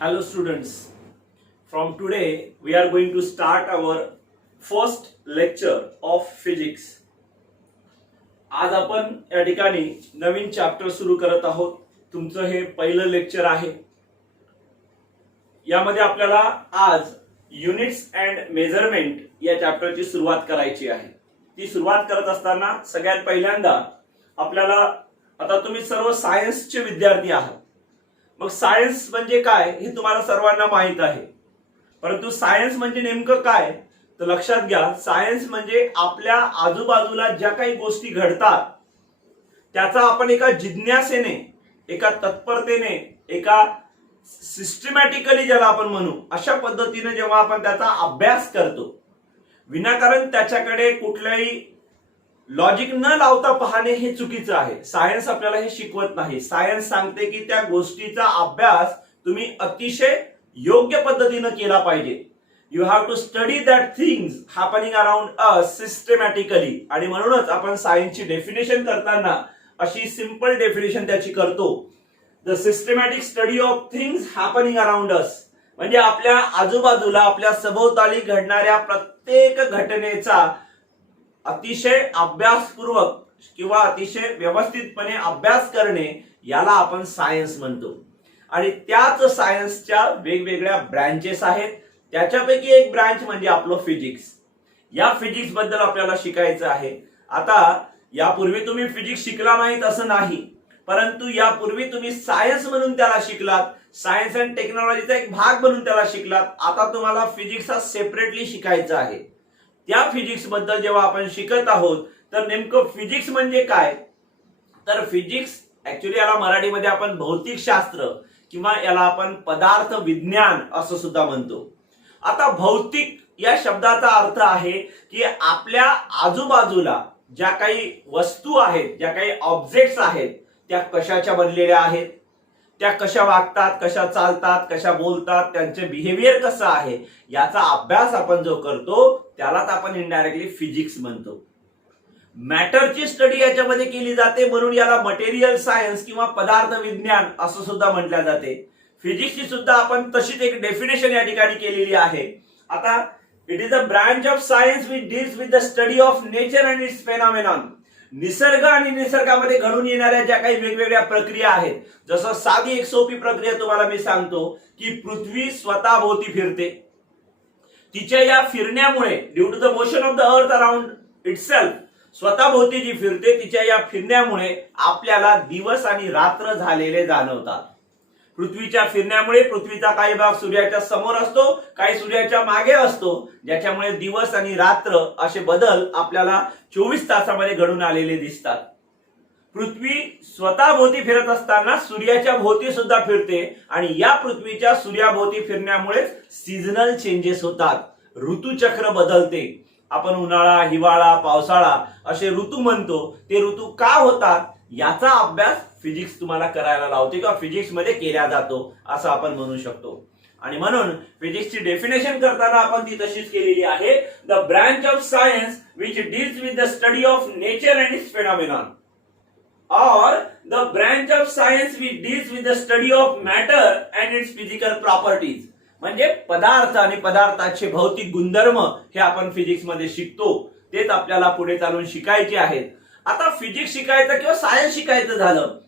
Hello students, from today we are going to start our first lecture of physics. आज आपण या ठिकाणी नवीन chapter सुरू करत आहोत. तुमचं हे पहिलं लेक्चर आहे. यामध्ये आपल्याला आज युनिट्स अँड मेजरमेंट या चॅप्टरची सुरुवात करायची आहे. ती सुरुवात करत असताना सगळ्यात पहिल्यांदा आपल्याला, आता तुम्ही सर्व सायन्सचे विद्यार्थी आहात, मग सायन्स म्हणजे काय हे तुम्हाला सर्वांना माहित आहे. परंतु सायन्स म्हणजे नेमकं काय तर लक्षात घ्या, सायन्स म्हणजे आपल्या आजूबाजूला ज्या काही गोष्टी घडतात त्याचा आपण एका जिज्ञासेने, एका तत्परतेने, एका सिस्टमॅटिकली ज्याला आपण म्हणू अशा पद्धतीने जेव्हा आपण त्याचा अभ्यास करतो, विनाकारण त्याच्याकडे कुठल्याही लॉजिक न लावता पाहणे हे चुकीचं आहे. सायन्स आपल्याला हे शिकवत नाही. सायन्स सांगते की त्या गोष्टीचा अभ्यास तुम्ही अतिशय योग्य पद्धतीने केला पाहिजे. You have to study that things happening around us systematically. आणि म्हणूनच आपण सायन्सची डेफिनेशन करताना अशी सिंपल डेफिनेशन त्याची करतो, the systematic study of things happening around अस. म्हणजे आपल्या आजूबाजूला, आपल्या सभोवताली घडणाऱ्या प्रत्येक घटनेचा अतिशय अभ्यासपूर्वक किंवा अतिशय व्यवस्थितपणे अभ्यास करणे, याला आपण सायन्स म्हणतो. आणि त्याच सायन्सच्या वेगवेगळ्या ब्रँचेस आहेत. त्याच्यापैकी एक ब्रँच म्हणजे आपलं फिजिक्स. या फिजिक्स बद्दल आपल्याला शिकायचं आहे. आता यापूर्वी तुम्ही फिजिक्स शिकला नाहीत असं नाही, परंतु यापूर्वी तुम्ही सायन्स म्हणून त्याला शिकलात, सायन्स अँड टेक्नॉलॉजीचा एक भाग म्हणून त्याला शिकलात. आता तुम्हाला फिजिक्स हा सेपरेटली शिकायचा आहे. त्या फिजिक्स बद्दल जेव्हा आपण शिकत आहोत तर नेमकं फिजिक्स म्हणजे काय तर फिजिक्स ऍक्च्युली याला मराठीमध्ये आपण भौतिकशास्त्र किंवा याला आपण पदार्थ विज्ञान असं सुद्धा म्हणतो. आता भौतिक या शब्दाचा अर्थ आहे की आपल्या आजूबाजूला ज्या काही वस्तू आहेत, ज्या काही ऑब्जेक्ट्स आहेत, त्या कशाच्या बनलेल्या आहेत, त्या कशा वागतात, कशा चालतात, कशा बोलतात, त्यांचे बिहेवियर कसं आहे, याचा अभ्यास आपण जो करतो त्यालाच आपण इनडायरेक्टली फिजिक्स म्हणतो. मॅटरची स्टडी याच्यामध्ये केली जाते, म्हणून याला मटेरियल सायन्स किंवा पदार्थ विज्ञान असं सुद्धा म्हटलं जाते. फिजिक्सची सुद्धा आपण तशीच एक डेफिनेशन या ठिकाणी केलेली आहे. आता it is a branch of science which deals with the study of nature and it's phenomenon. निसर्ग आणि निसर्गामध्ये घडून येणाऱ्या ज्या काही वेगवेगळ्या प्रक्रिया आहेत, जसं साधी एक सोपी प्रक्रिया तुम्हाला मी सांगतो की पृथ्वी स्वतःभोवती फिरते. तिच्या या फिरण्यामुळे, due to the motion of the earth around itself, स्वतःभोवती जी फिरते तिच्या या फिरण्यामुळे आपल्याला दिवस आणि रात्र झालेले जाणवतात. पृथ्वीच्या फिरण्यामुळे पृथ्वीचा काही भाग सूर्याच्या समोर असतो, काही सूर्याच्या मागे असतो, ज्याच्यामुळे दिवस आणि रात्र असे बदल आपल्याला 24 तासामध्ये घडून आलेले दिसतात. पृथ्वी स्वतःभोवती फिरत असताना सूर्याच्या भोवती सुद्धा फिरते आणि या पृथ्वीच्या सूर्याभोवती फिरण्यामुळे सीझनल चेंजेस होतात, ऋतुचक्र बदलते. आपण उन्हाळा, हिवाळा, पावसाळा असे ऋतू म्हणतो. ते ऋतू का होतात याचा अभ्यास फिजिक्स तुम्हाला करायला लावते किंवा फिजिक्स मध्ये केला जातो असं आपण म्हणू शकतो. आणि म्हणून फिजिक्सची डेफिनेशन करताना आपण ती तशीच केलेली आहे, the branch of science which deals with the study of nature and it's phenomenon, or the branch of science which deals with the study of matter and its physical properties. म्हणजे पदार्थ आणि पदार्थाचे भौतिक गुणधर्म हे आपण फिजिक्स मध्ये शिकतो. तेच आपल्याला पुढे चालून शिकायचे आहेत. आता फिजिक्स शिकायचं किंवा सायन्स शिकायचं झालं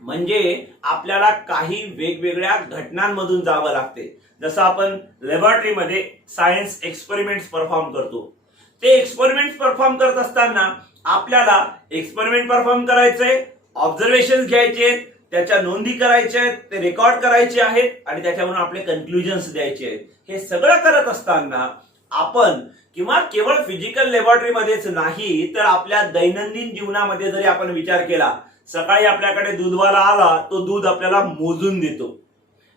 म्हणजे आपल्याला काही वेगवेगळ्या घटनांमधून जावं लागते. जसं आपण लॅबोरेटरीमध्ये सायन्स एक्सपेरिमेंट्स परफॉर्म करतो. ते एक्सपेरिमेंट्स परफॉर्म करत असताना आपल्याला एक्सपेरिमेंट परफॉर्म करायचंय, ऑब्झर्वेशन घ्यायचे, त्याच्या नोंदी करायच्या आहेत, ते रेकॉर्ड करायचे आहेत आणि त्याच्यावरून आपले कन्क्लुजन्स द्यायचे आहेत. हे सगळं करत असताना आपण किंवा केवळ फिजिकल लॅबोरेटरीमध्येच नाही तर आपल्या दैनंदिन जीवनामध्ये जरी आपण विचार केला, सकाळी आपल्याकडे दूधवाला आला, तो दूध आपल्याला मोजून देतो.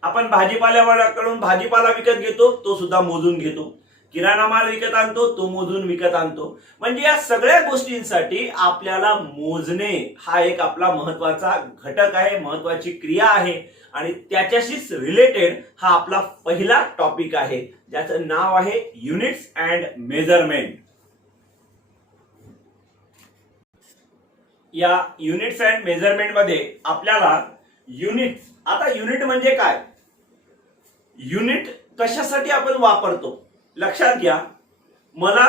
आपण भाजीपाल्यावाल्याकडून भाजीपाला विकत घेतो, तो सुद्धा मोजून घेतो. किराणा माल विकत आणतो, तो मोजून विकत आणतो. म्हणजे या सगळ्या गोष्टींसाठी आपल्याला मोजणे हा एक आपला महत्वाचा घटक आहे, महत्वाची क्रिया आहे. आणि त्याच्याशीच रिलेटेड हा आपला पहिला टॉपिक आहे, ज्याचं नाव आहे युनिट्स अँड मेजरमेंट. या युनिट्स अँड मेजरमेंट मध्ये आपल्याला युनिट्स, आता युनिट म्हणजे काय, युनिट कशासाठी आपण वापरतो लक्षात घ्या. मला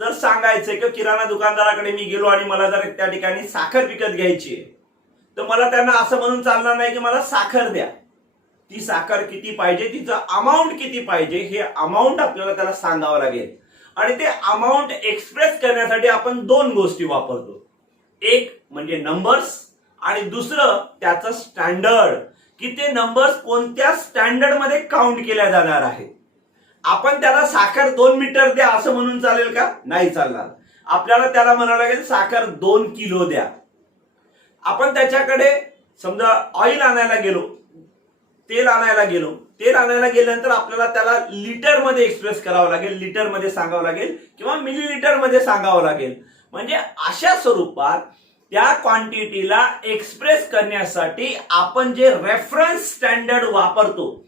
जर सांगायचंय की किराणा दुकानदाराकडे मी गेलो आणि मला जर त्या ठिकाणी साखर विकत घ्यायची आहे, तर मला त्यांना असं म्हणून चालणार नाही की मला साखर द्या. ती साखर किती पाहिजे, तिचं अमाऊंट किती पाहिजे, हे अमाऊंट आपल्याला त्याला सांगावं लागेल. आणि ते अमाऊंट एक्सप्रेस करण्यासाठी आपण दोन गोष्टी वापरतो. एक म्हणजे नंबर्स आणि दुसरं त्याचं स्टँडर्ड, की ते नंबर्स कोणत्या स्टँडर्ड मध्ये काउंट केल्या जाणार आहेत. आपण त्याला साखर 2 मीटर द्या असं म्हणून चालेल का? नाही चालणार. आपल्याला त्याला म्हणावं लागेल साखर 2 किलो द्या. आपण त्याच्याकडे समजा ऑइल आणायला गेलो, तेल आणायला गेलो, तेल आणायला गेल्यानंतर आपल्याला त्याला लिटर मध्ये एक्सप्रेस करावं लागेल, लिटर मध्ये सांगावं लागेल किंवा मिलीलिटर मध्ये सांगावं लागेल. म्हणजे अशा स्वरूपात त्या क्वांटिटीला एक्सप्रेस करण्यासाठी आपण जे रेफरन्स स्टँडर्ड वापरतो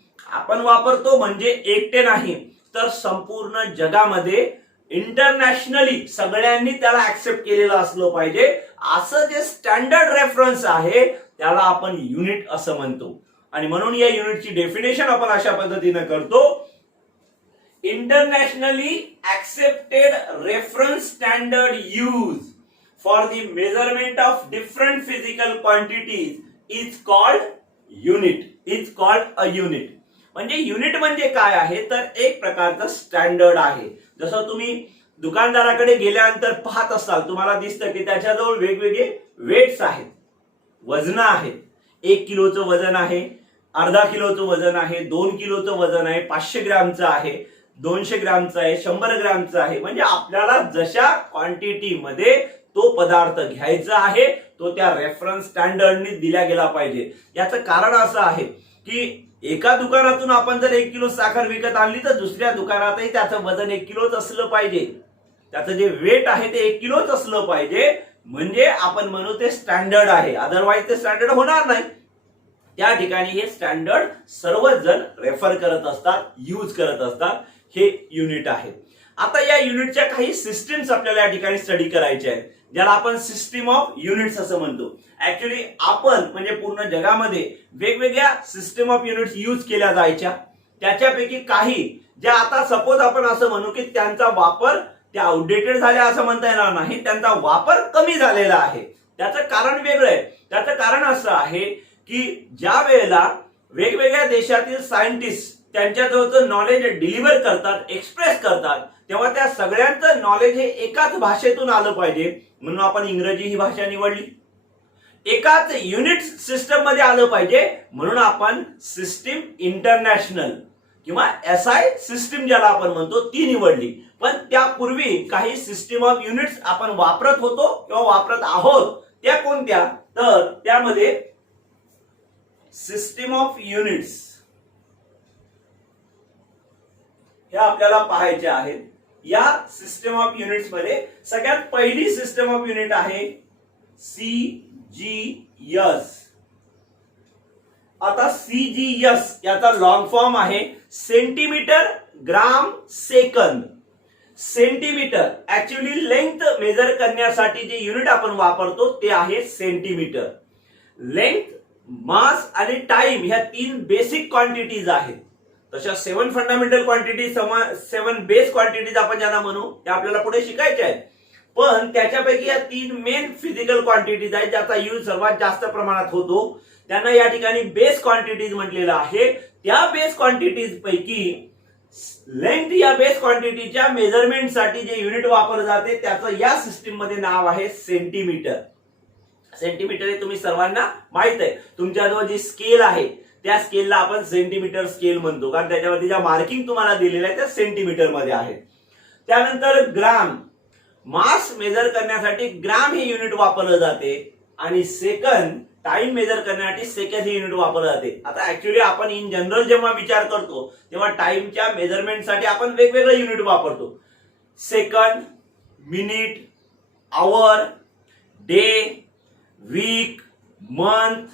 म्हणजे एकटे नाही तर संपूर्ण जगामध्ये इंटरनॅशनली सगळ्यांनी त्याला ऍक्सेप्ट केलेलं असलं पाहिजे. असं जे स्टँडर्ड रेफरन्स आहे त्याला आपण युनिट असं म्हणतो. आणि म्हणून या युनिटची डेफिनेशन आपण अशा पद्धतीने करतो. Internationally accepted reference standard use for the measurement of different physical quantities is called unit. म्हणजे युनिट म्हणजे काय आहे तर एक प्रकारचं स्टँडर्ड आहे. जसं तुम्ही दुकानदाराकडे गेल्यानंतर पाहत असाल, तुम्हाला दिसतं की त्याच्याजवळ वेगवेगळे वेट्स आहेत, वजन आहेत. 1 किलोचं वजन आहे, अर्धा किलोचं वजन आहे, 2 किलोचं वजन आहे, 500 ग्रॅमचं आहे, 200 ग्रॅमचं आहे, 100 ग्रॅमचं आहे. म्हणजे आपल्याला जशा क्वांटिटी मध्ये तो पदार्थ घ्यायचा आहे तो त्या रेफरन्स स्टँडर्डने दिला गेला पाहिजे. याचं कारण असं आहे की एका दुकानातून आपण जर 1 किलो साखर विकत आणली तर दुसऱ्या दुकानातही त्याचं वजन 1 किलोच असलं पाहिजे, त्याचं जे वेट आहे ते 1 किलोच असलं पाहिजे. म्हणजे आपण म्हणू ते स्टँडर्ड आहे, अदरवाईज ते स्टँडर्ड होणार नाही. त्या ठिकाणी हे स्टँडर्ड सर्वजण रेफर करत असतात, यूज करत असतात. हे युनिट आहे. आता या युनिटच्या काही सिस्टीम्स आपल्याला या ठिकाणी स्टडी करायच्या आहेत, ज्याला आपण सिस्टीम ऑफ युनिट्स असं म्हणतो. ऍक्च्युली आपण म्हणजे पूर्ण जगामध्ये वेगवेगळ्या सिस्टीम ऑफ युनिट्स यूज केल्या जायच्या. त्याच्यापैकी काही ज्या आता सपोज आपण असं म्हणू की त्यांचा वापर त्या आउटडेटेड झाल्या असं म्हणता येणार नाही, त्यांचा वापर कमी झालेला आहे. त्याचं कारण वेगळं आहे. त्याचं कारण असं आहे की ज्या वेळेला वेगवेगळ्या देशातील सायंटिस्ट त्यांच्याजवळचं नॉलेज डिलिव्हर करतात, एक्सप्रेस करतात, तेव्हा त्या सगळ्यांचं नॉलेज हे एकाच भाषेतून आलं पाहिजे म्हणून आपण इंग्रजी ही भाषा निवडली. एकाच युनिट सिस्टम मध्ये आलं पाहिजे म्हणून आपण सिस्टीम इंटरनॅशनल किंवा SI सिस्टीम ज्याला आपण म्हणतो ती निवडली. पण त्यापूर्वी काही सिस्टीम ऑफ युनिट्स आपण वापरत होतो किंवा वापरत आहोत. त्या कोणत्या तर त्यामध्ये सिस्टीम ऑफ युनिट्स हे आपल्याला पाहायचे आहेत. या सिस्टम ऑफ युनिट्स मध्ये सगळ्यात पहिली सिस्टम ऑफ युनिट आहे CGS. आता CGS याचा लॉंग फॉर्म आहे centimetre gram second. Centimetre actually length major करण्यासाठी जे युनिट आपण वापरतो ते आहे सेंटीमीटर. लेंथ, मास आणि टाइम ह्या 3 बेसिक क्वांटिटीज आहेत. तशा 7 फंडामेंटल क्वांटिटी, 7 बेस क्वांटिटीज आपण ज्यांना म्हणू त्या आपल्याला पुढे शिकायच्या आहेत. पण त्याच्यापैकी या 3 मेन फिजिकल क्वांटिटीज आहेत ज्याचा यूज सर्वात जास्त प्रमाणात होतो. त्यांना या ठिकाणी बेस क्वांटिटीज म्हटलेलं आहे. त्या बेस क्वांटिटीज पैकी लेंथ या बेस क्वांटिटीच्या मेजरमेंटसाठी जे युनिट वापरलं जाते त्याचं या सिस्टीम मध्ये नाव आहे सेंटीमीटर. सेंटीमीटर हे तुम्ही सर्वांना माहित आहे. तुमच्याजवळ जी स्केल आहे त्या स्केलला आपण सेंटीमीटर स्केल म्हणतो, कारण त्याच्यावरती ज्या मार्किंग तुम्हाला दिलेल्या आहेत त्या सेंटीमीटर मध्ये आहेत. त्यानंतर ग्राम, मास मेजर करण्यासाठी ग्राम हे युनिट वापरलं जाते. आणि सेकंद, टाइम मेजर करण्यासाठी सेकंद हे युनिट वापरलं जाते. आता ऍक्च्युअली आपण इन जनरल जेव्हा विचार करतो तेव्हा टाइमच्या मेजरमेंटसाठी आपण वेगवेगळे युनिट वापरतो. Second, minute, hour, day, week, month,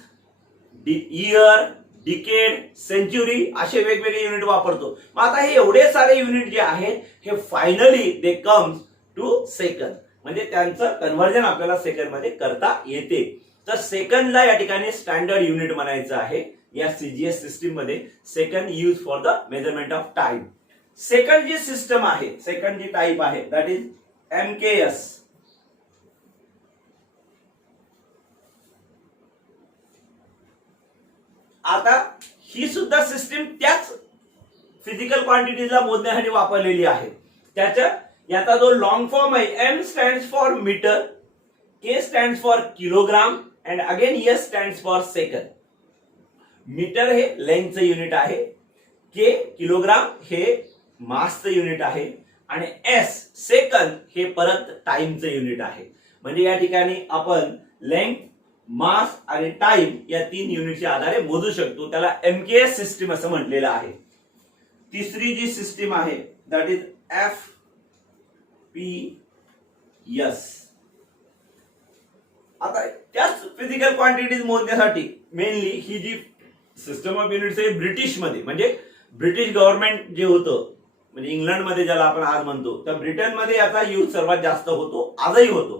year, decade, century असे वेगवेगळे युनिट वापरतो. मग आता हे एवढे सारे युनिट जे आहेत हे finally they comes to second, म्हणजे त्यांचं कन्व्हर्जन आपल्याला सेकंद मध्ये करता येते. तर सेकंदला या ठिकाणी स्टँडर्ड युनिट म्हणायचं आहे. या सीजीएस सिस्टीम मध्ये. Second use for the measurement of time. Second जी सिस्टम आहे, सेकंड जी टाइप आहे दॅट इज एमकेएस. आता ही सुद्धा सिस्टीम त्याच फिजिकल क्वांटिटीजला मोजण्यासाठी वापरलेली आहे. याचा जो लॉंग फॉर्म आहे, M stands for metre, K stands for kilogram and again S stands for second. Metre हे लेंथचं युनिट आहे, के किलोग्राम हे मासचं युनिट आहे आणि एस सेकंद हे परत टाइमचं युनिट आहे. म्हणजे या ठिकाणी आपण लेंथ, मास आणि टाइम या 3 युनिटच्या आधारे मोजू शकतो. त्याला एमकेएस सिस्टीम असं म्हटलेलं आहे. तिसरी जी सिस्टीम आहे दॅट इज एफपीएस. आता त्याच फिजिकल क्वांटिटीज मोजण्यासाठी मेनली ही जी सिस्टम ऑफ युनिट्स आहे ब्रिटिशमध्ये, म्हणजे ब्रिटिश गव्हर्नमेंट जे होतं, म्हणजे इंग्लंडमध्ये ज्याला आपण आज म्हणतो, तर ब्रिटनमध्ये याचा यूज सर्वात जास्त होतो, आजही होतो.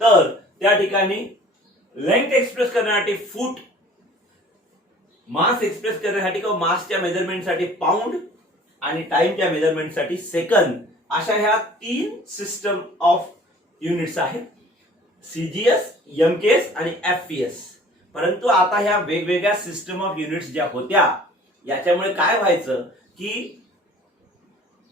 तर त्या ठिकाणी लेंथ एक्सप्रेस करण्यासाठी फूट, मास एक्सप्रेस करण्यासाठी किंवा मासच्या मेजरमेंटसाठी पाऊंड आणि टाइमच्या मेजरमेंटसाठी सेकंद, अशा ह्या 3 सिस्टम ऑफ युनिट्स आहेत, सीजीएस, एमकेएस आणि एफपीएस. परंतु आता ह्या वेगवेगळ्या सिस्टम ऑफ युनिट्स ज्या होत्या, याच्यामुळे काय व्हायचं की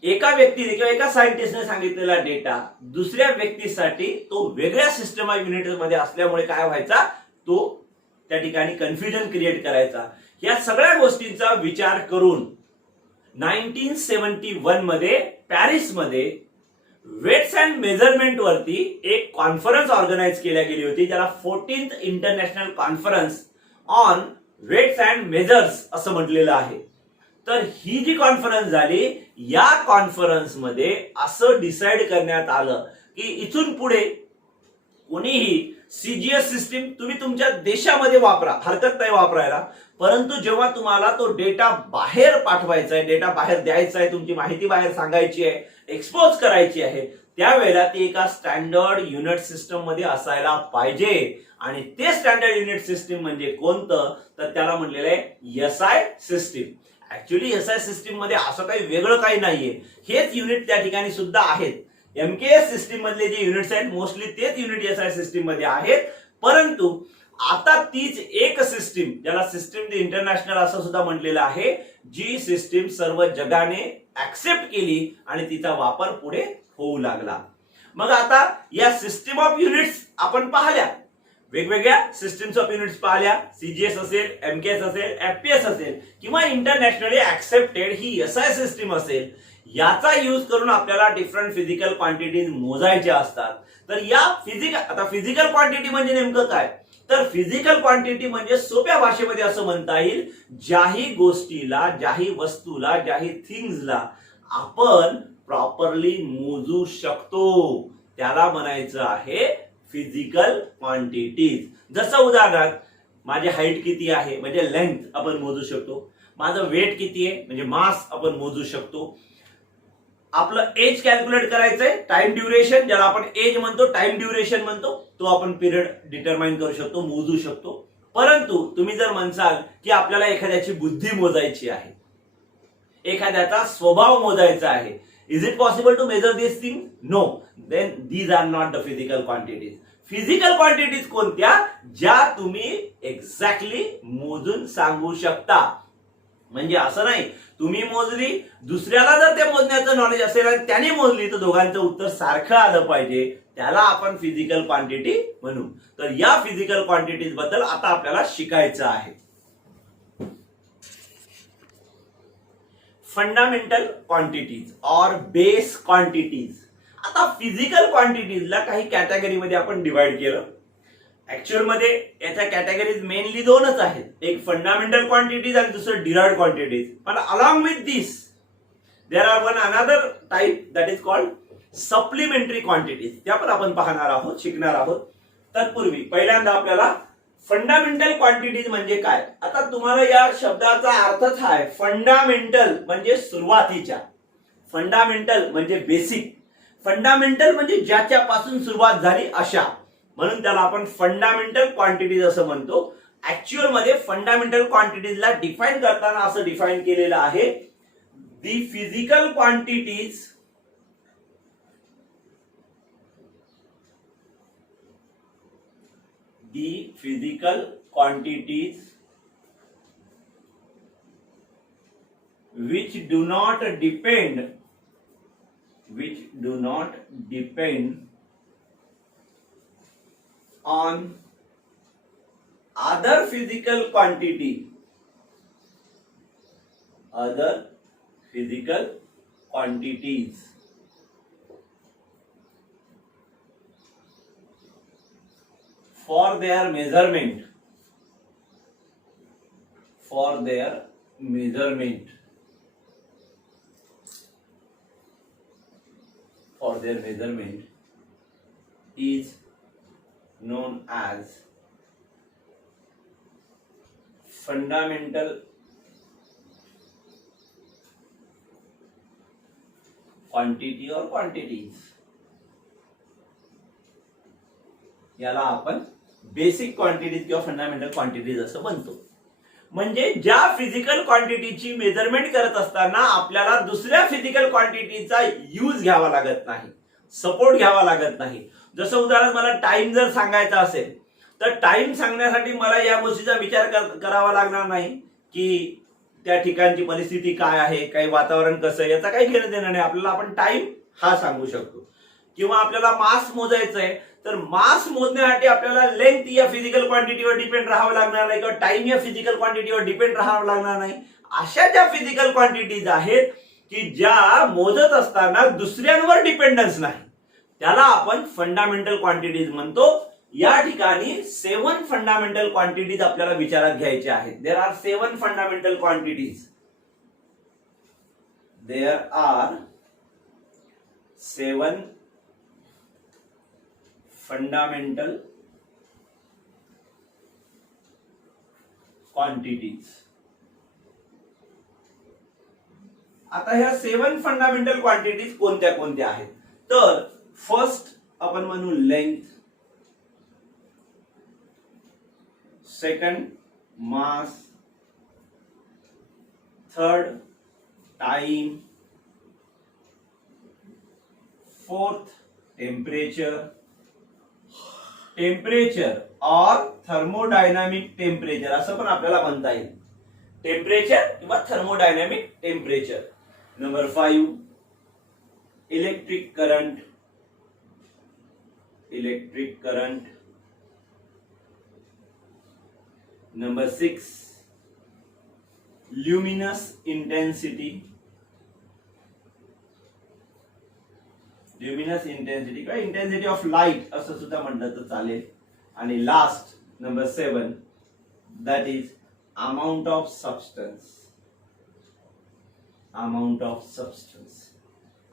एका व्यक्तीने किंवा एका सायंटिस्टने सांगितलेला डेटा दुसऱ्या व्यक्तीसाठी तो वेगळ्या सिस्टम ऑफ युनिट मध्ये असल्यामुळे काय व्हायचा, तो त्या ठिकाणी कन्फ्युजन क्रिएट करायचा. या सगळ्या गोष्टींचा विचार करून 1971 मध्ये पॅरिसमध्ये वेट्स अँड मेजरमेंट वरती एक कॉन्फरन्स ऑर्गनाइज केल्या गेली होती, ज्याला 14th international conference on weights and measures असं म्हटलेलं आहे. तर ही जी कॉन्फरन्स झाली, या कॉन्फरन्स मध्ये असं डिसाइड करण्यात आलं की इथून पुढे कोणीही सीजीएस सिस्टीम तुम्ही तुमच्या देशामध्ये वापरा, हरकत नाही वापरायला, परंतु जेव्हा तुम्हाला तो डेटा बाहेर पाठवायचा आहे, डेटा बाहेर द्यायचा आहे, तुमची माहिती बाहेर सांगायची आहे, एक्सपोज करायची आहे, त्यावेळेला ती एका स्टँडर्ड युनिट सिस्टम मध्ये असायला पाहिजे. आणि ते स्टँडर्ड युनिट सिस्टीम म्हणजे कोणतं, तर त्याला म्हणलेलं आहे SI system. Actually SI system मध्ये असं काही वेगळं काही नाहीये, हेच युनिट त्या ठिकाणी सुद्धा आहेत. एमकेएस सिस्टीम मधले जे युनिट्स आहेत मोस्टली तेच युनिट एसआय सिस्टीम मध्ये आहेत. परंतु आता तीच एक सिस्टीम, ज्याला सिस्टीम द इंटरनॅशनल असं सुद्धा म्हटलेलं आहे, जी सिस्टीम सर्व जगाने ऍक्सेप्ट केली आणि तिचा वापर पुढे होऊ लागला. मग आता या सिस्टीम ऑफ युनिट्स आपण पाहिल्या, वेगवेगळ्या सिस्टीम्स ऑफ युनिट्स पाहिल्या, सीजीएस असेल, एमकेएस असेल, एफपीएस असेल किंवा इंटरनॅशनली ऍक्सेप्टेड ही एसआय सिस्टीम असेल. याचा यूज करून आपल्याला डिफरंट फिजिकल क्वांटिटीज मोजायच्या असतात. तर या फिजिकल क्वांटिटी म्हणजे नेमकं काय, तर फिजिकल क्वांटिटी म्हणजे सोप्या भाषेमध्ये असं म्हणता येईल, ज्याही गोष्टीला, ज्याही वस्तूला, ज्याही थिंग्सला आपण प्रॉपरली मोजू शकतो, त्याला म्हणायचं आहे फिजिकल क्वांटिटीज. जसं उदाहरणार्थ माझी हाईट किती आहे म्हणजे लेंथ आपण मोजू शकतो, माझं वेट किती आहे म्हणजे मास आपण मोजू शकतो, आपलं एज कॅल्क्युलेट करायचंय, टाइम ड्युरेशन ज्याला आपण एज म्हणतो, टाइम ड्युरेशन म्हणतो, तो आपण पिरियड डिटरमाइन करू शकतो, मोजू शकतो. परंतु तुम्ही जर म्हणसाल की आपल्याला एखाद्याची बुद्धी मोजायची आहे, एखाद्याचा स्वभाव मोजायचा आहे, is it possible to measure this thing? No. Then these are not the physical quantities. Physical quantities कोणत्या, ज्या तुम्ही एक्झॅक्टली मोजून सांगू शकता. म्हणजे असं नाही तुम्ही मोजली, दुसऱ्याला जर ते मोजण्याचं नॉलेज असेल आणि त्याने मोजली तर दोघांचं उत्तर सारखं आलं पाहिजे, त्याला आपण फिजिकल क्वांटिटी म्हणू. तर या फिजिकल क्वांटिटीज बद्दल आता आपल्याला शिकायचं आहे. फंडामेंटल क्वांटिटीज और बेस क्वांटिटीज. आता फिजिकल क्वांटिटीजला काही कॅटेगरीमध्ये आपण डिवाइड केलं. ऍक्च्युअल मध्ये याच्या कॅटेगरीज मेनली 2च आहेत, एक फंडामेंटल क्वांटिटीज आणि दुसरं डिराइव्हड क्वांटिटीज. पण along with this there are one another type that is called supplementary quantities. त्या पण आपण पाहणार आहोत, शिकणार आहोत. तत्पूर्वी पहिल्यांदा आपल्याला फंडामेंटल क्वांटिटीज म्हणजे काय. आता तुम्हाला या शब्दाचा अर्थच आहे, फंडामेंटल म्हणजे सुरुवातीच्या, फंडामेंटल म्हणजे बेसिक, फंडामेंटल म्हणजे ज्याच्यापासून सुरुवात झाली अशा, म्हणून त्याला आपण फंडामेंटल क्वांटिटीज असं म्हणतो. ऍक्च्युअल मध्ये फंडामेंटल क्वांटिटीजला डिफाइन करताना असं डिफाइन केलेलं आहे, the physical quantities which do not depend on other physical quantities for their measurement is known as fundamental quantity or quantities. याला आपण बेसिक क्वांटिटीज किंवा फंडामेंटल क्वांटिटीज असं म्हणतो. म्हणजे ज्या फिजिकल क्वांटिटीची मेजरमेंट करत असताना आपल्याला दुसऱ्या फिजिकल क्वांटिटीचा यूज घ्यावा लागत नाही, सपोर्ट घ्यावा लागत नाही. जसं उदाहरण मला टाइम जर सांगायचा असेल तर टाइम सांगण्यासाठी मला या गोष्टीचा विचार करावा लागणार नाही की त्या ठिकाणची परिस्थिती काय आहे, काही वातावरण कसं आहे, याचा काही घेणं देणं नाही. आपल्याला आपण टाइम हा सांगू शकतो. किंवा आपल्याला मास मोजायचं आहे तर मास मोजण्यासाठी आपल्याला लेंथ या फिजिकल क्वांटिटीवर डिपेंड राहावं लागणार नाही किंवा टाइम या फिजिकल क्वांटिटीवर डिपेंड राहावं लागणार नाही. अशा ज्या फिजिकल क्वांटिटीज आहेत की ज्या मोजत असताना दुसऱ्यांवर डिपेंडन्स नाही, त्याला आपण फंडामेंटल क्वांटिटीज म्हणतो. या ठिकाणी 7 फंडामेंटल क्वांटिटीज आपल्याला विचारात घ्यायचे आहेत. There are 7 fundamental quantities. There are 7 fundamental quantities. आता ह्या 7 फंडामेंटल क्वांटिटीज कोणत्या कोणत्या आहेत तर फर्स्ट आपण म्हणू लेंथ, सेकंड मास, थर्ड टाइम, फोर्थ टेम्परेचर और थर्मोडायनामिक टेम्परेचर असं पण आपल्याला म्हणता येईल. टेम्परेचर किंवा thermodynamic temperature. Number 5 electric current. Number 6 luminous intensity किंवा इंटेन्सिटी ऑफ लाईट असं सुद्धा म्हटलं तर चालेल. आणि last number 7 that is amount of substance.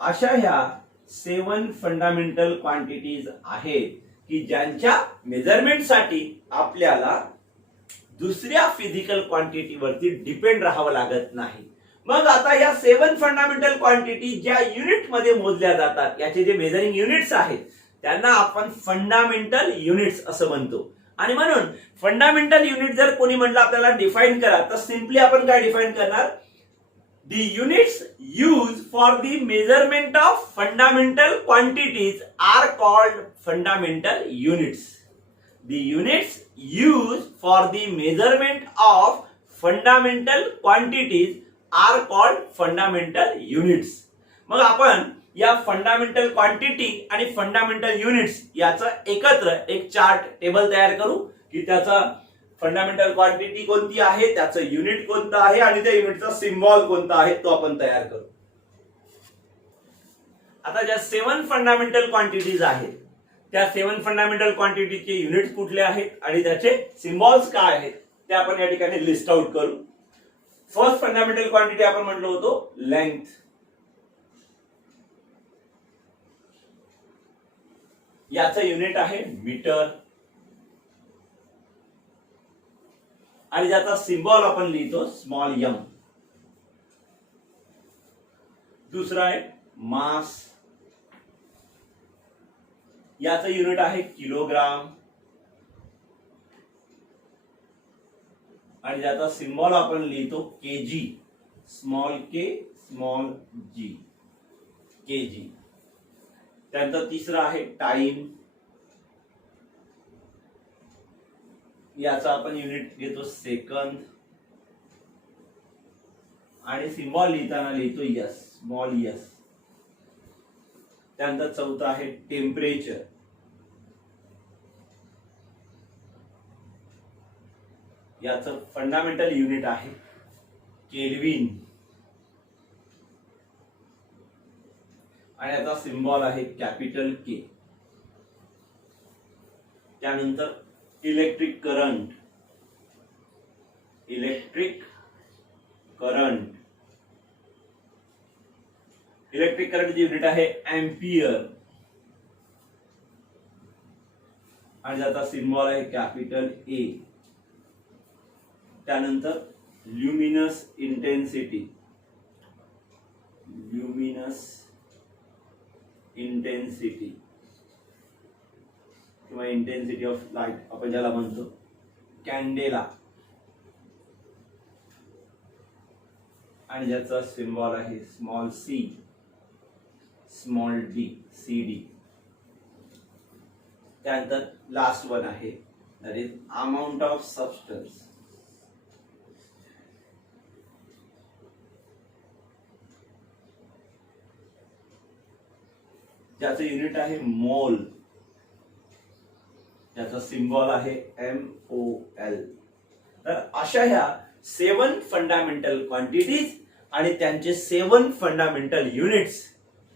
अशा ह्या 7 फंडामेंटल क्वांटिटीज आहेत की ज्यांच्या मेजरमेंटसाठी आपल्याला दुसऱ्या फिजिकल क्वांटिटी वरती डिपेंड राहावं लागत नाही. मग आता या 7 फंडामेंटल क्वांटिटी ज्या युनिट मध्ये मोजल्या जातात, याचे जे मेजरिंग युनिट्स आहेत त्यांना आपण फंडामेंटल युनिट्स असं म्हणतो. आणि म्हणून फंडामेंटल युनिट जर कोणी म्हटलं आपल्याला डिफाइन करा तर सिंपली आपण काय डिफाइन करणार, the units use for the measurement of fundamental quantities are called fundamental units. The units used for the measurement of fundamental quantities are called fundamental units. मग आपण या फंडामेंटल क्वांटिटी आणि fundamental units याचं एकत्र एक chart table तयार करू की त्याचा फंडामेंटल क्वांटिटी कोणती आहे, त्याचं युनिट कोणतं आहे आणि त्या युनिटचा सिम्बॉल कोणता आहे तो आपण तयार करू. आता ज्या 7 फंडामेंटल क्वांटिटीज आहेत त्या 7 फंडामेंटल क्वांटिटीचे युनिट्स कुठले आहेत आणि त्याचे सिम्बॉल्स काय आहेत ते आपण या ठिकाणी लिस्ट आउट करू. फर्स्ट फंडामेंटल क्वांटिटी आपण म्हटलो होतो लेंथ. याचं युनिट आहे मीटर आणि ज्याचा सिम्बॉल आपण लिहितो स्मॉल एम. दुसरा आहे मास. याचं युनिट आहे किलोग्राम. आणि ज्याचा सिम्बॉल आपण लिहितो केजी, स्मॉल के स्मॉल जी, केजी. त्यानंतर तिसरा आहे टाइम, याचा आपण युनिट घेतो सेकंद आणि सिम्बॉल लिहिताना लिहितो यस, स्मॉल यस. त्यानंतर चौथा आहे टेम्परेचर, याचं फंडामेंटल युनिट आहे केल्विन आणि याचा सिम्बॉल आहे कॅपिटल के. त्यानंतर electric current, electric current, electric current unit आहे एम्पियर आणि ज्याचा सिम्बॉल आहे कॅपिटल ए. त्यानंतर ल्युमिनस इंटेन्सिटी, ल्युमिनस इंटेन्सिटी किंवा इंटेन्सिटी ऑफ लाईट आपण ज्याला म्हणतो कॅन्डेला आणि ज्याचा सिम्बॉल आहे small C, small D, C D. त्यानंतर लास्ट वन आहे that is amount of substance, ज्याचं युनिट आहे मोल, ज्याचा सिम्बॉल आहे MOL. तर अशा ह्या 7 फंडामेंटल क्वांटिटीज आणि त्यांचे 7 fundamental units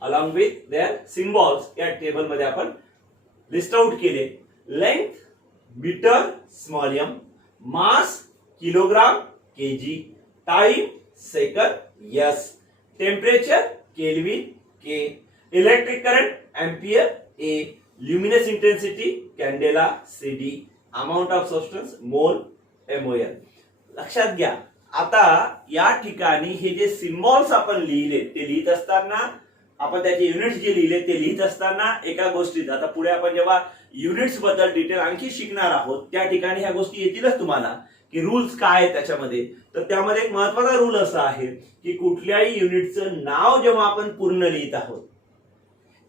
along with their symbols या टेबल मध्ये आपण लिस्ट आउट केले. Length metre small M, mass kilogram KG, time second S, temperature kelvin K, electric current ampere A, luminous intensity candela CD, amount of substance mole MOL. लक्षात घ्या, आता या ठिकाणी हे जे सिम्बॉल्स आपण लिहिले ते लिहित असताना आपण त्याचे युनिट्स जे लिहिले ते लिहित असताना एका गोष्टीत, आता पुढे आपण जेव्हा युनिट्स बद्दल डिटेल आणखी शिकणार आहोत त्या ठिकाणी ह्या गोष्टी येतीलच तुम्हाला की रूल्स काय आहेत त्याच्यामध्ये. तर त्यामध्ये एक महत्वाचा रूल असा आहे की कुठल्याही युनिटचं नाव जेव्हा आपण पूर्ण लिहित आहोत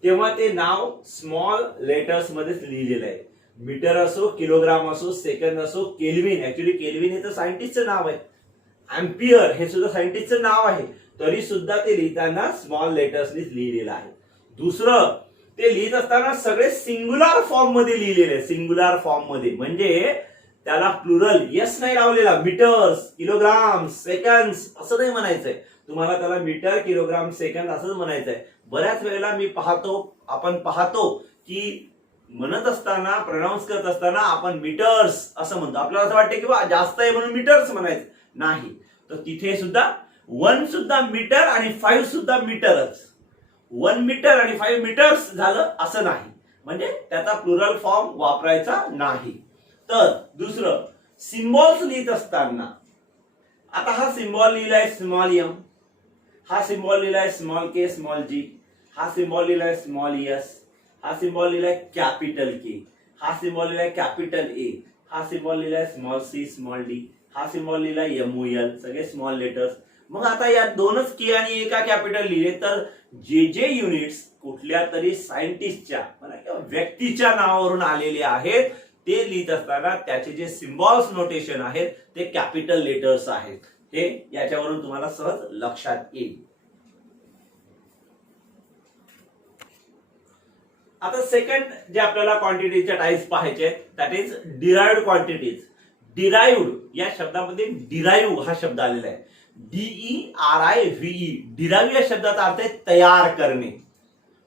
तेव्हा ते नाव स्मॉल लेटर्स मध्येच लिहिलेलं आहे. मीटर असो, किलोग्राम असो, सेकंद असो, केल्विन, ऍक्च्युअली केल्विन हे तर सायंटिस्टचं नाव आहे, एम्पियर हे सुद्धा सायंटिस्टचं नाव आहे, तरी सुद्धा ते लिहिताना स्मॉल लेटर्सनीच लिहिलेलं आहे. दुसरं, ते लिहित असताना सगळे सिंग्युलर फॉर्म मध्ये लिहिलेले आहे, सिंग्युलर फॉर्म मध्ये, म्हणजे त्याला प्लुरल यस नाही लावलेला. मीटर्स, किलोग्राम, सेकंड्स असं नाही म्हणायचंय तुम्हाला, त्याला मीटर, किलोग्राम, सेकंद असंच म्हणायचंय. बऱ्याच वेळेला आपण पाहतो की म्हणत असताना, प्रोनाउन्स करत असताना आपण मीटर्स असं म्हणतो, आपल्याला असं वाटतं की जास्त आहे म्हणून मीटर्स म्हणायचं नाही. तर तिथे सुद्धा 1 सुद्धा मीटर आणि 5 सुद्धा मीटरच, 1 मीटर आणि 5 मीटर्स झालं असं नाही, म्हणजे त्याचा प्लुरल फॉर्म वापरायचा नाही. तर दुसरं, सिम्बॉल्स लिहित असताना आता हा सिम्बॉल लिहिलाय स्मॉल एम, हा सिम्बॉल लिहिलाय स्मॉल के स्मॉल जी, हा सिम्बॉल लिहिलाय स्मॉल एस, हा सिम्बॉल लिहिलाय कॅपिटल के, हा सिम्बॉल लिहिलाय कॅपिटल ए, हा सिम्बॉल लिहिलाय स्मॉल सी स्मॉल डी, हा सिम्बॉल लिहिलाय MOL, सगळे स्मॉल लेटर्स. मग आता या दोनच के आणि एका कॅपिटल लिहिले तर जे युनिट्स कुठल्या तरी सायंटिस्टच्या किंवा व्यक्तीच्या नावावरून आलेले आहेत ते लिहित असताना त्याचे जे सिम्बॉल्स नोटेशन आहेत ते कॅपिटल लेटर्स आहेत. हे याच्यावरून तुम्हाला सहज लक्षात येईल. आता सेकंड जे आपल्याला क्वांटिटीच्या टाइप्स पाहायचे that is derived quantities. Derived या शब्दामध्ये डिराइव्ह हा शब्द आलेला आहे, DERIVE. डिराइव्ह या शब्दाचा अर्थ आहे तयार करणे,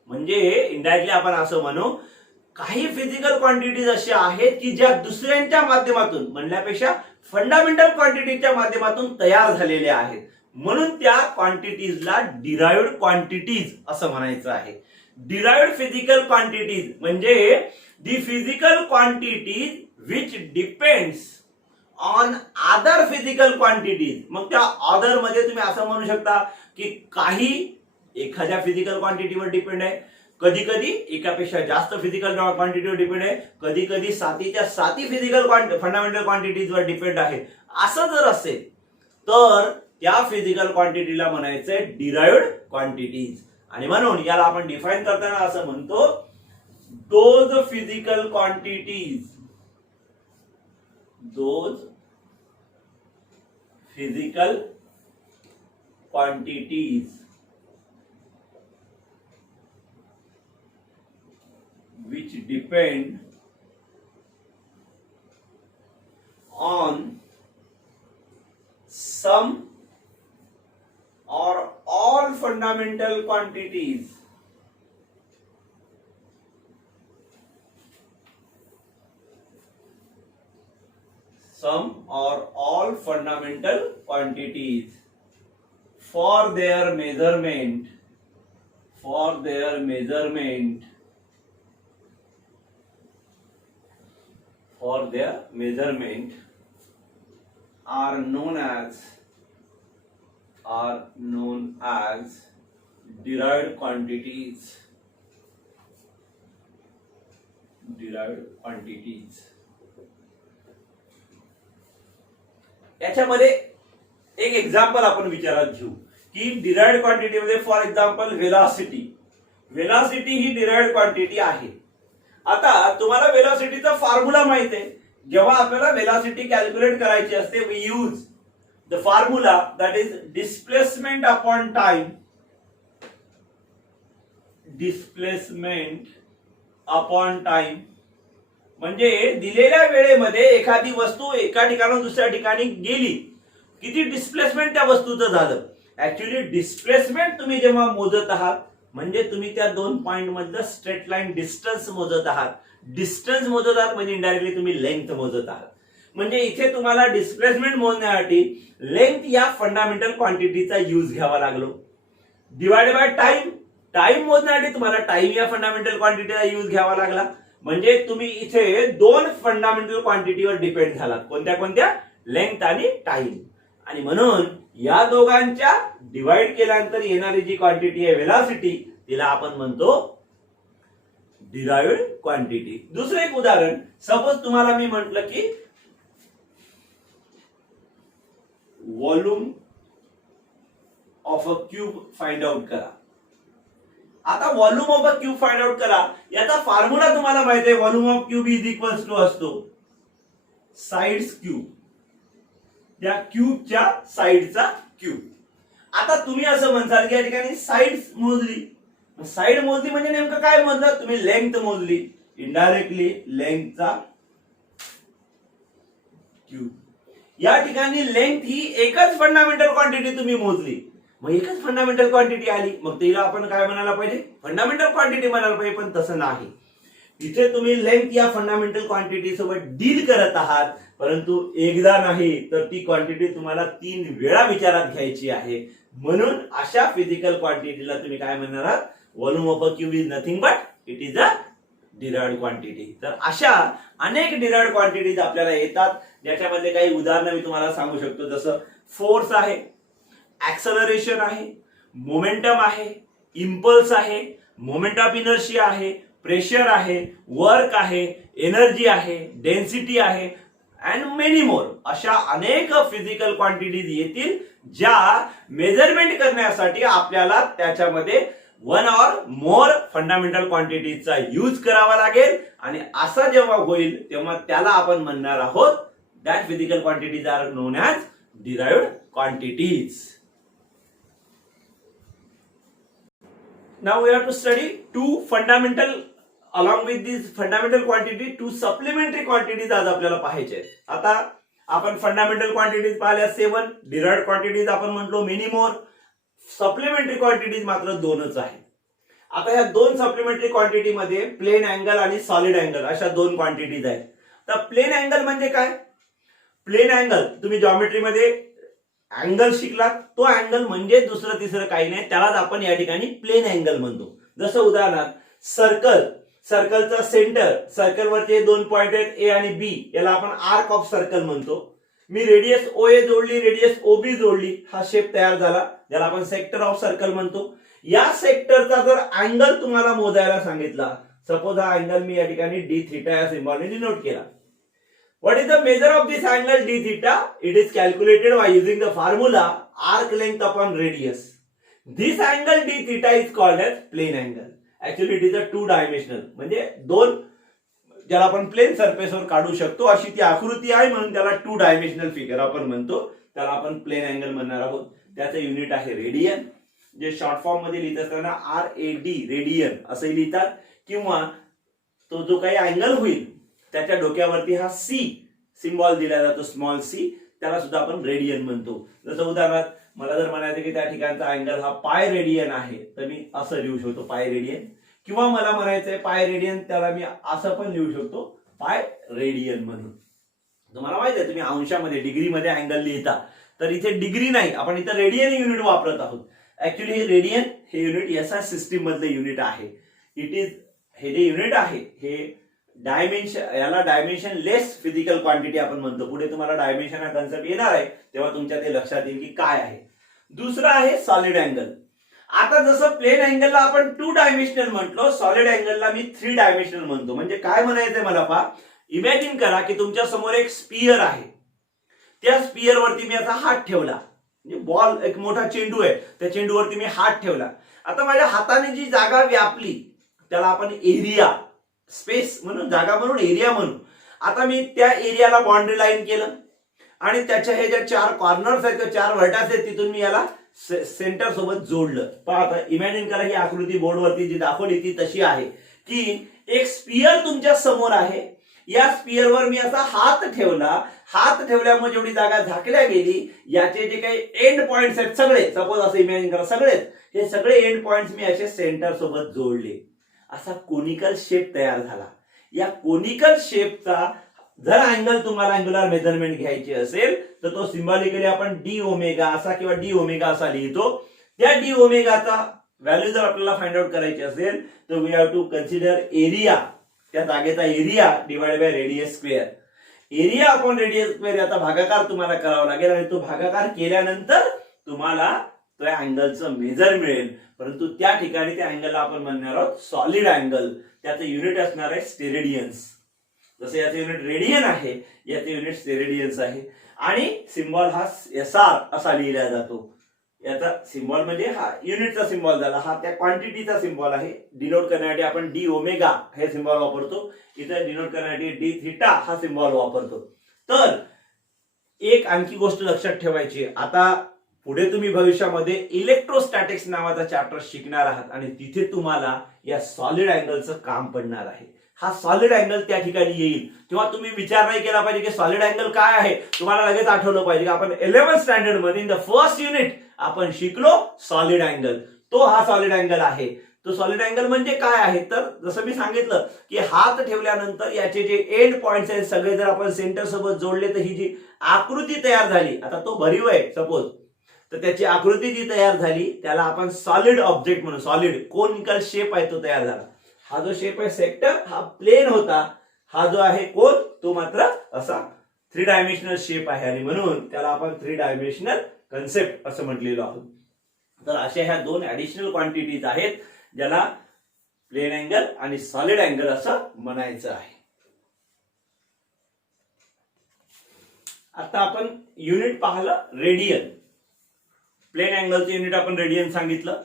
म्हणजे इनडायरेक्टली आपण असं म्हणू काही फिजिकल क्वांटिटीज अशा आहेत की ज्या दुसऱ्यांच्या माध्यमातून म्हणण्यापेक्षा फंडामेंटल क्वांटिटीच्या माध्यमातून तयार झालेल्या आहेत, म्हणून त्या क्वांटिटीजला डिराइव्ड क्वांटिटीज असं म्हणायचं आहे. डिराइव्ड फिजिकल क्वांटिटीज म्हणजे the physical quantities which depends on other physical quantities. मग त्या अदर मध्ये तुम्ही असं म्हणू शकता की काही एखाद्या फिजिकल क्वांटिटीवर डिपेंड आहे, कधी कधी एकापेक्षा जास्त फिजिकल क्वांटिटीवर डिपेंड आहे, कधी कधी 7च्या 7 फिजिकल फंडामेंटल क्वांटिटीजवर डिपेंड आहे, असं जर असेल तर त्या फिजिकल क्वांटिटीला म्हणायचंय डिराइव्हड क्वांटिटीज. आणि म्हणून याला आपण डिफाइन करताना असं म्हणतो, those physical quantities which depend on some or all fundamental quantities for their measurement are known as derived quantities. याच्यामध्ये एक एक्झाम्पल आपण विचारात घेऊ की डिराइव्हड क्वांटिटी मध्ये for example velocity he derived quantity आहे. आता तुम्हाला वेलॉसिटीचा फॉर्म्युला माहित आहे. जेव्हा आपल्याला वेलॉसिटी कॅल्क्युलेट करायची असते, we use the formula that is displacement upon time. म्हणजे दिलेल्या वेळेमध्ये एखादी वस्तू एका ठिकाणाहून दुसऱ्या ठिकाणी गेली, किती डिस्प्लेसमेंट त्या वस्तूचं झालं. ऍक्च्युअली डिस्प्लेसमेंट तुम्ही जेव्हा मोजत आहात म्हणजे तुम्ही त्या दोन पॉइंट मधलं स्ट्रेट लाईन डिस्टन्स मोजत आहात. डिस्टन्स मोजत आहात म्हणजे इनडायरेक्टली तुम्ही लेंथ मोजत आहात. म्हणजे इथे तुम्हाला डिस्प्लेसमेंट मोजण्यासाठी लेंथ या फंडामेंटल क्वांटिटीचा यूज घ्यावा लागलो. डिवाइडेड बाय टाइम मोजण्यासाठी तुम्हाला टाइम या फंडामेंटल क्वांटिटीचा यूज घ्यावा लागला. म्हणजे तुम्ही इथे दोन फंडामेंटल क्वांटिटीवर डिपेंड झालात. कोणत्या? लेंथ आणि टाइम. आणि म्हणून या दोघांच्या डिवाइड केल्यानंतर येणारी जी क्वांटिटी आहे वेलॉसिटी, तिला आपण म्हणतो डिराइव्हड क्वांटिटी. दुसरं एक उदाहरण, सपोज तुम्हाला मी म्हटलं की volume of a cube find out करा. आता volume of a cube find out करा याचा फॉर्म्युला तुम्हाला माहिती आहे. Volume of cube is equals to असतो साइड्स क्यूब, त्या क्यूबच्या साइडचा क्यूब. आता तुम्ही असं म्हणसाल की या ठिकाणी साइड्स मोजली. साइड मोजली म्हणजे नेमकं काय मोजलं? तुम्ही लेंथ मोजली. इनडायरेक्टली लेंथचा क्यूब. या ठिकाणी लेंथ ही एकच फंडामेंटल क्वांटिटी तुम्ही मोजली. मग एकच फंडामेंटल क्वांटिटी आली, मग तिला आपण काय म्हणायला पाहिजे? फंडामेंटल क्वांटिटी म्हणायला पाहिजे. पण तसं नाही. इथे तुम्ही लेंथ या फंडामेंटल क्वांटिटी सोबत डील करत आहात, परंतु एकदा नाही तर ती क्वांटिटी तुम्हाला 3 वेळा विचारात घ्यायची आहे. म्हणून अशा फिजिकल क्वांटिटीला तुम्ही काय म्हणणार आहात? Volume of a cube is nothing but it is a derived quantity. तर अशा अनेक डिराइव्हड क्वांटिटीज आपल्याला येतात, ज्याच्यामध्ये काही उदाहरणं मी तुम्हाला सांगू शकतो. जसं फोर्स आहे, ऍक्सलरेशन आहे, मोमेंटम आहे, इम्पल्स आहे, मोमेंट ऑफ इनर्शिया आहे, प्रेशर आहे, वर्क आहे, एनर्जी आहे, डेन्सिटी आहे अँड मेनी मोर. अशा अनेक फिजिकल क्वांटिटीज येतील ज्या मेजरमेंट करण्यासाठी आपल्याला त्याच्यामध्ये वन ऑर मोर फंडामेंटल क्वांटिटीजचा यूज करावा लागेल. आणि असं जेव्हा होईल तेव्हा त्याला आपण म्हणणार आहोत that physical quantities are known as derived quantities. Now we have to study two fundamental, along with these fundamental quantity, two supplementary quantities आज आपल्याला पाहायचे. आता आपण फंडामेंटल क्वांटिटीज पाहिल्या 7, डिराइव्हड क्वांटिटीज आपण म्हटलो मेनी मोर. सप्लिमेंटरी क्वांटिटीज मात्र 2च आहेत. आता ह्या 2 सप्लिमेंटरी क्वांटिटी मध्ये प्लेन अँगल आणि सॉलिड अँगल अशा 2 क्वांटिटीज आहेत. तर प्लेन अँगल म्हणजे काय? प्लेन अँगल तुम्ही जॉमेट्रीमध्ये अँगल शिकला, तो अँगल म्हणजे दुसरं तिसरं काही नाही, त्यालाच आपण या ठिकाणी प्लेन अँगल म्हणतो. जसं उदाहरणार्थ सर्कलचा सेंटर, सर्कलवरचे 2 पॉइंट आहेत ए आणि बी, याला आपण आर्क ऑफ सर्कल म्हणतो. मी रेडियस ओ ए जोडली, रेडियस ओ बी जोडली, हा शेप तयार झाला, ज्याला आपण सेक्टर ऑफ सर्कल म्हणतो. या सेक्टरचा जर अँगल तुम्हाला मोजायला सांगितला, सपोज हा अँगल मी या ठिकाणी डी थीटा या सिम्बॉलने डिनोट केला, What is the measure of this angle d theta? It is calculated by using the formula arc length upon radius. This angle d theta is called as plane angle. Actually it is a two dimensional, म्हणजे दोन ज्याला आपण plain सरफेसवर काढू शकतो अशी ती आकृती आहे, म्हणून त्याला टू डायमेन्शनल फिगर आपण म्हणतो. त्याला आपण प्लेन अँगल म्हणणार आहोत. त्याचं युनिट आहे रेडियन, जे शॉर्ट फॉर्म मध्ये लिहित असताना RAD रेडियन असं लिहितात, किंवा तो जो काही अँगल होईल त्याच्या डोक्यावरती हा C सिम्बॉल दिला जातो, स्मॉल c, त्याला सुद्धा आपण रेडियन म्हणतो. जसं उदाहरणार्थ मला जर म्हणायचं की त्या ठिकाणचा अँगल हा पाय रेडियन आहे, तर मी असं लिहू शकतो पाय रेडियन, किंवा मला म्हणायचंय पाय रेडियन, त्याला मी असं पण लिहू शकतो पाय रेडियन म्हणून. तुम्हाला माहिती आहे तुम्ही अंशामध्ये डिग्रीमध्ये अँगल लिहिता, तर इथे डिग्री नाही, आपण इथे रेडियन युनिट वापरत आहोत. ऍक्च्युली हे रेडियन हे युनिट SI सिस्टीम मधले युनिट आहे. इट इज हे जे युनिट आहे हे डायमेन्शन, याला डायमेन्शन लेस फिजिकल क्वांटिटी आपण म्हणतो. पुढे तुम्हाला डायमेन्शन हा कन्सेप्ट येणार आहे तेव्हा तुमच्या ते लक्षात येईल की काय आहे. दुसरं आहे सॉलिड अँगल. आता जसं प्लेन अँगलला आपण टू डायमेन्शनल म्हटलो, सॉलिड अँगलला मी थ्री डायमेन्शनल म्हणतो. म्हणजे काय म्हणायचंय मला पहा, इमॅजिन करा की तुमच्या समोर एक स्पियर आहे, त्या स्पियर वरती मी असा हात ठेवला, म्हणजे बॉल एक मोठा चेंडू आहे, त्या चेंडूवरती मी हात ठेवला. आता माझ्या हाताने जी जागा व्यापली त्याला आपण एरिया, स्पेस म्हणून, जागा म्हणून, एरिया म्हणून. आता मी त्या एरियाला बाउंड्री लाईन केलं आणि त्याच्या हे ज्या चार कॉर्नर्स आहेत, चार वर्टास आहेत, तिथून मी याला सेंटर सोबत जोडलं. पहा आता इमॅजिन करा ही आकृती बोर्डवरती जी दाखवली ती तशी आहे की एक स्पियर तुमच्या समोर आहे, या स्पियरवर मी असा हात ठेवला, हात ठेवल्यामुळे जेवढी जागा झाकल्या गेली, याचे जे काही एंड पॉइंट्स आहेत सगळे, सपोज असं इमॅजिन करा सगळेच, हे सगळे एंड पॉइंट्स मी असे सेंटर सोबत जोडले, असा कोनिकल शेप तयार झाला. या कोनिकल शेपचा जर अँगल तुम्हाला अँग्युलर मेजरमेंट घ्यायची असेल तर तो सिंबॉलिकली आपण डी ओमेगा असा किंवा डी ओमेगा असा लिहितो. त्या डी ओमेगाचा व्हॅल्यू जर आपल्याला फाइंड आउट करायची असेल तर we have to consider area, त्या जागेचा area divide by radius square. Area upon radius square याचा भागाकार तुम्हाला करावा लागेल आणि तो भागाकार केल्यानंतर तुम्हाला त्या अँगलचं मेजर मिळेल. परंतु त्या ठिकाणी त्या अँगलला आपण म्हणणार आहोत सॉलिड अँगल. त्याचं युनिट असणार आहे स्टेरेडियन्स. जसं याचं युनिट रेडियन आहे, याचं युनिट स्टेरेडियन्स आहे. आणि सिम्बॉल हा SR असा लिहिला जातो. याचा सिम्बॉल म्हणजे हा युनिटचा सिम्बॉल झाला, हा त्या क्वांटिटीचा सिम्बॉल आहे. डिनोट करण्यासाठी आपण डी ओमेगा हे सिम्बॉल वापरतो, इथे डिनोट करण्यासाठी डी थीटा हा सिम्बॉल वापरतो. तर एक आणखी गोष्ट लक्षात ठेवायची, आता पुढे तुम्ही भविष्यामध्ये इलेक्ट्रोस्टॅटिक्स नावाचा चॅप्टर शिकणार आहात आणि तिथे तुम्हाला या सॉलिड अँगलचं काम पडणार आहे. हा सॉलिड अँगल त्या ठिकाणी येईल तेव्हा तुम्ही विचार नाही केला पाहिजे की सॉलिड अँगल काय आहे. तुम्हाला लगेच आठवलं पाहिजे की आपण 11th स्टँडर्ड मध्ये इन द फर्स्ट युनिट आपण शिकलो सॉलिड अँगल. तो हा सॉलिड अँगल आहे. तो सॉलिड अँगल म्हणजे काय आहे, तर जसं मी सांगितलं की हात ठेवल्यानंतर याचे जे एंड पॉइंट्स आहेत सगळे जर आपण सेंटर सोबत जोडले तर ही जी आकृती तयार झाली, आता तो भरीव आहे सपोज, तर त्याची आकृती जी तयार झाली त्याला आपण सॉलिड ऑब्जेक्ट म्हणू. सॉलिड कोनिकल शेप आहे तो तयार झाला. हा जो शेप आहे सेक्टर हा प्लेन होता, हा जो आहे कोन तो मात्र असा थ्री डायमेन्शनल शेप आहे आणि म्हणून त्याला आपण थ्री डायमेन्शनल कन्सेप्ट असं म्हटलेलं आहोत. तर अशा ह्या दोन ऍडिशनल क्वांटिटीज आहेत ज्याला प्लेन अँगल आणि सॉलिड अँगल असं म्हणायचं आहे. आता आपण युनिट पाहिलं रेडियन. प्लेन अँगलचं युनिट आपण रेडियन सांगितलं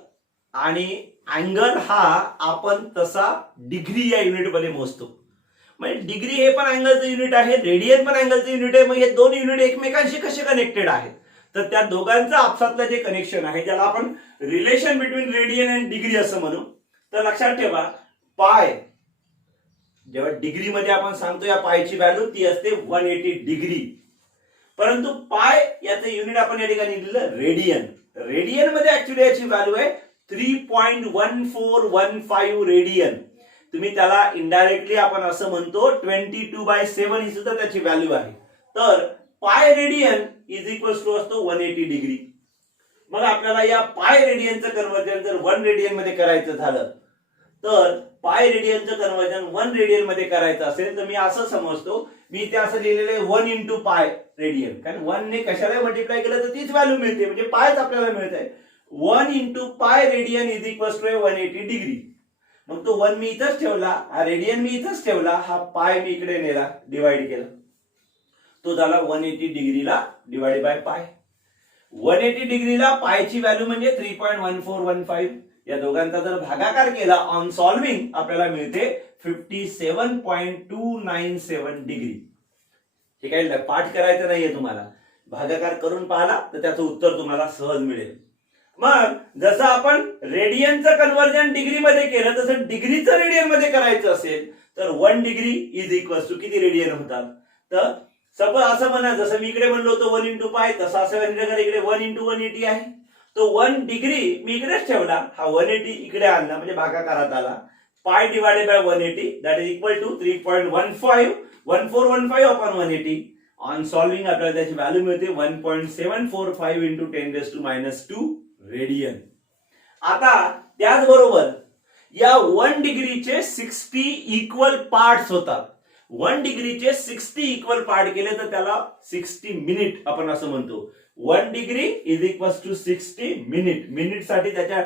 आणि अँगल हा आपण तसा डिग्री या युनिट मध्ये मोजतो. म्हणजे डिग्री हे पण अँगलचं युनिट आहे, रेडियन पण अँगलचं युनिट आहे. मग हे दोन युनिट एकमेकांशी कसे कनेक्टेड आहेत, तर त्या दोघांचं आपसातलं जे कनेक्शन आहे ज्याला आपण relation between radian and degree असं म्हणू. तर लक्षात ठेवा पाय, जेव्हा डिग्री मध्ये आपण सांगतो या पायची व्हॅल्यू ती असते 180 डिग्री, परंतु पाय याचं युनिट आपण या ठिकाणी लिहिलं रेडियन. रेडियन मध्ये ऍक्च्युली याची व्हॅल्यू आहे 3.1415 रेडियन. तुम्ही त्याला इनडायरेक्टली आपण असं म्हणतो 22/7 ही सुद्धा त्याची व्हॅल्यू आहे. तर पाय रेडियन इज इक्वल्स टू असतो 180 डिग्री. मग आपल्याला या पाय रेडियनचं कन्व्हर्जन जर 1 रेडियन मध्ये करायचं झालं तर पाय रेडियनचं कन्व्हर्जन 1 रेडियन मध्ये करायचं असेल तर मी असं समजतो, मी ते असं लिहिलेलं आहे 1 इंटू पाय रेडियन, कारण 1 ने कशाला मल्टिप्लाय केलं तर तीच व्हॅल्यू मिळते, म्हणजे पायच आपल्याला मिळत आहे. 1 into pi radian is equals to 180 degree. मग तो 1 मी इथंच ठेवला, हा रेडियन मी इथंच ठेवला, हा पाय मी इकडे नेला, डिवाइड केला. तो झाला 180 डिग्रीला डिवाइड बाय पाय. 180 डिग्रीला पायची व्हॅल्यू म्हणजे 3.1415. या दोघांचा जर भागाकार केला ऑन सॉल्व्हिंग आपल्याला मिळते 57.297 डिग्री. हे काही पाठ करायचं नाहीये तुम्हाला, भागाकार करून पाहिला तर त्याचं उत्तर तुम्हाला सहज मिळेल. मग जसं आपण रेडियनचं कन्व्हर्जन डिग्री मध्ये केलं तसं डिग्रीचं रेडियन मध्ये करायचं असेल तर 1 डिग्री इज इक्वल टू किती रेडियन होतात. तर सपोज असं म्हणा, जसं मी इकडे म्हणलो होतो 1 इंटू पाय, तसं असं इकडे 1 इंटू 180 आहे. तो 1 डिग्री मी इकडेच ठेवला, हा 180 इकडे आणला म्हणजे भागाकारात आला. Pi divided by 180 that is equal to 3.1415 upon 180. On solving आपल्याला त्याची व्हॅल्यू मिळते 1.745 इंटू 10⁻² रेडियन. आता त्याचबरोबर या 1 डिग्रीचे 60 इक्वल पार्ट्स होतात. 1 डिग्रीचे 60 इक्वल पार्ट केले तर त्याला 60 मिनिट आपण असं म्हणतो. 1 degree is equal to 60 minute. Minute साठी त्याच्या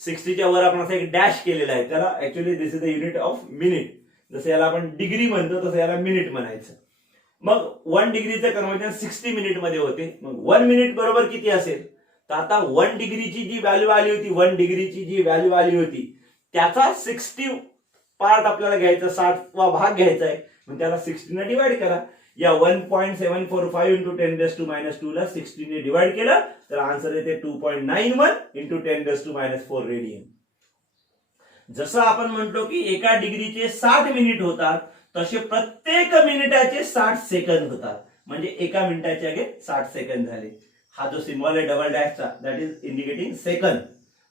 60च्या वर आपण असं एक डॅश केलेला आहे, त्याला actually this is the unit of minute. जसं याला आपण डिग्री म्हणतो तसं याला मिनिट म्हणायचं. मग 1 डिग्रीचं कन्व्हर्जन 60 मिनिट मध्ये होते. मग 1 मिनिट बरोबर किती असेल, तर आता 1 डिग्रीची जी व्हॅल्यू आली होती, 1 डिग्रीची जी व्हॅल्यू आली होती त्याचा 60 पार्ट आपल्याला घ्यायचा, 60वा भाग घ्यायचा आहे. मग त्याला 60 ने डिवाइड करा. या 1.745 इंटू 10⁻² ला 60 ने डिवाइड केलं तर आन्सर येते 2.91 इंटू 10⁻⁴ रेडियन. जसं आपण म्हणतो की एका डिग्रीचे 60 मिनिट होतात, तसे प्रत्येक मिनिटाचे 60 सेकंद होतात. म्हणजे एका मिनिटाचे आगे 60 सेकंद झाले. हा जो सिम्बॉल आहे डबल डॅशचा दॅट इज इंडिकेटिंग सेकंद.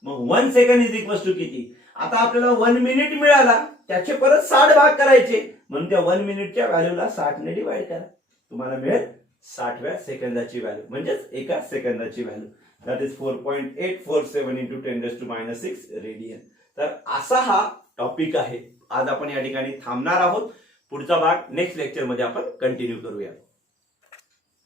मग 1 सेकंड इज इक्वल टू किती. आता आपल्याला 1 मिनिट मिळाला, त्याचे परत 60 भाग करायचे, म्हणून त्या 1 मिनिटच्या व्हॅल्यूला 60 ने डिवाइड करा, तुम्हाला मिळेल 60व्या सेकंदाची व्हॅल्यू, म्हणजेच एका सेकंदाची value. That is 4.847 into 10⁻⁶ radian. तर असा हा टॉपिक आहे. आज आपण या ठिकाणी थांबणार आहोत. पुढचा भाग नेक्स्ट लेक्चर मध्ये आपण कंटिन्यू करूया.